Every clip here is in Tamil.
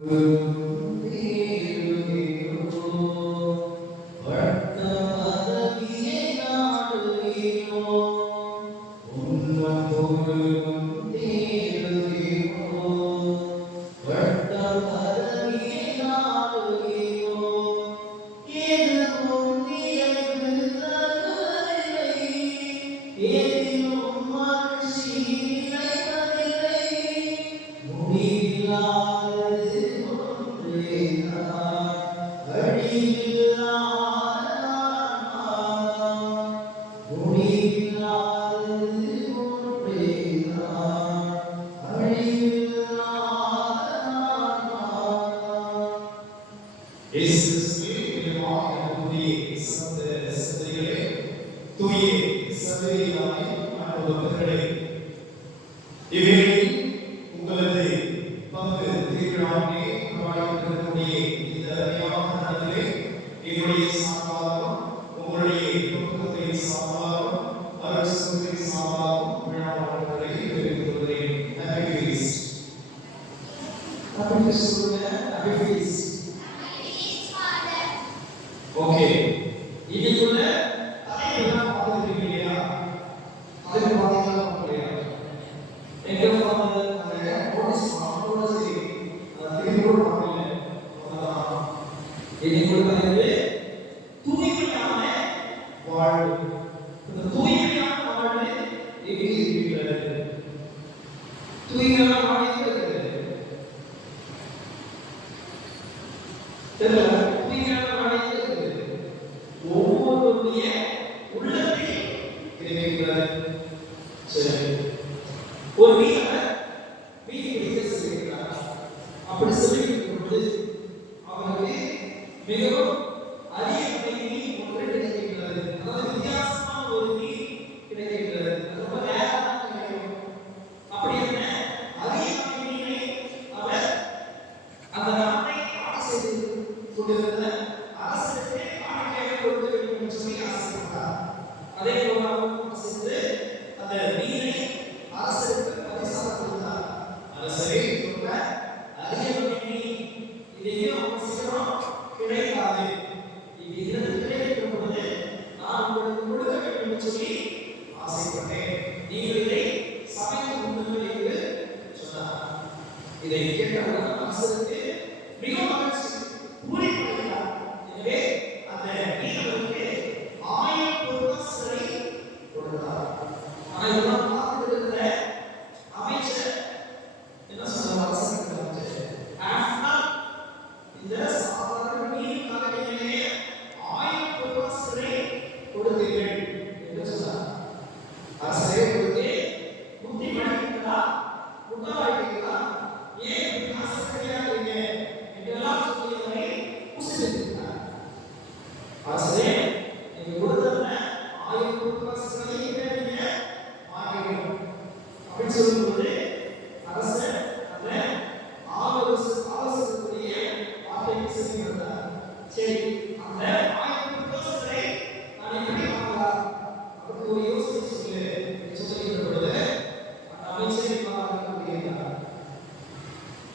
Amen. ஒரு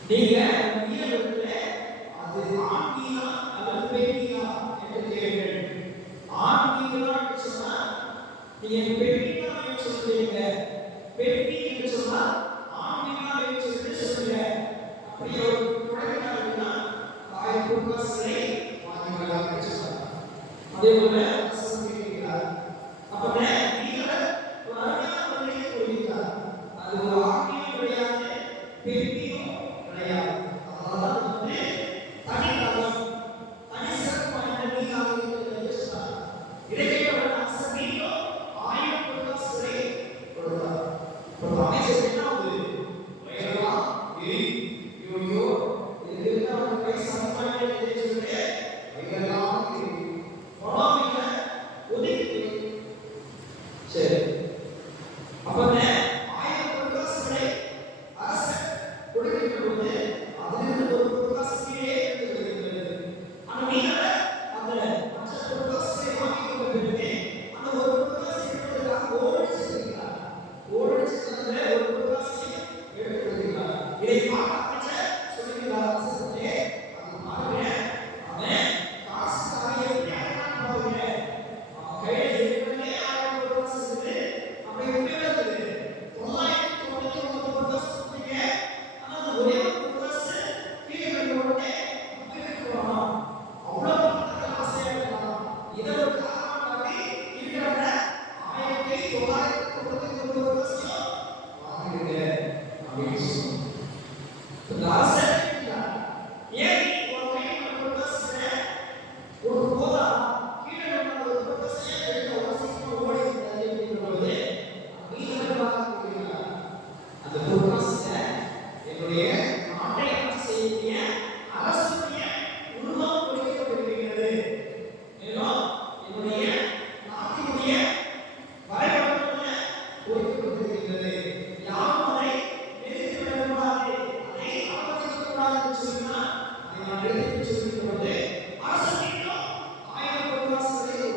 நீங்க உங்க இடத்துல அது ஆங்கிலா அல்லது பெண்ணியா என்று கேட்க வேண்டும் ஆங்கிலா என்று சொன்னா நீங்க பெண்ணியா என்று சொல்றீங்க பெண்ணி என்று சொன்னா அதே போல அப்ப చూపించబడే ఆ సమయంలో ఆయన కూడా సరే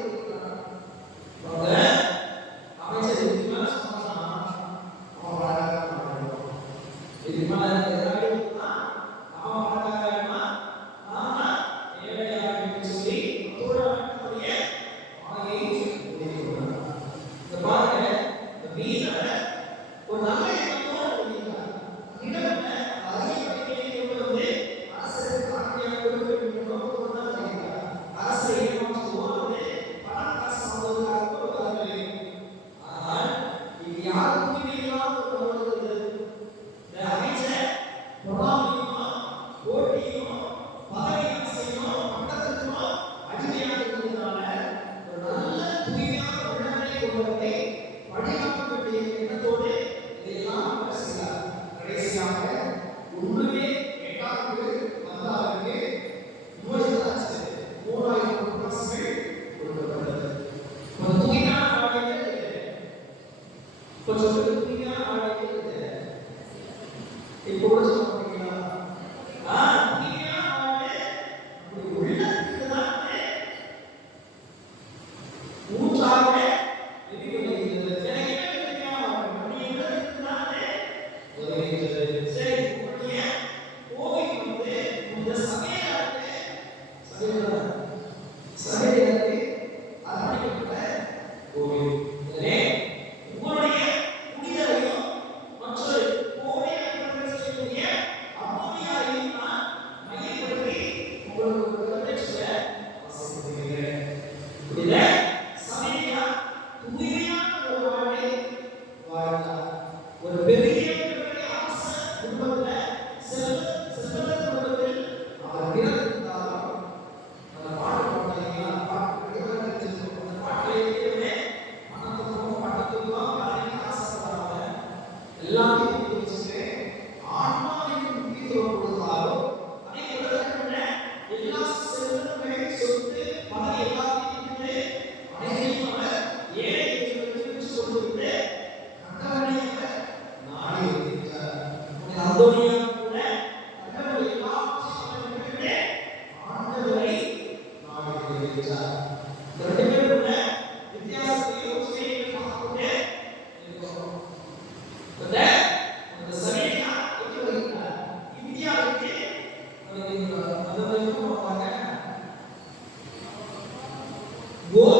Вот.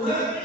오늘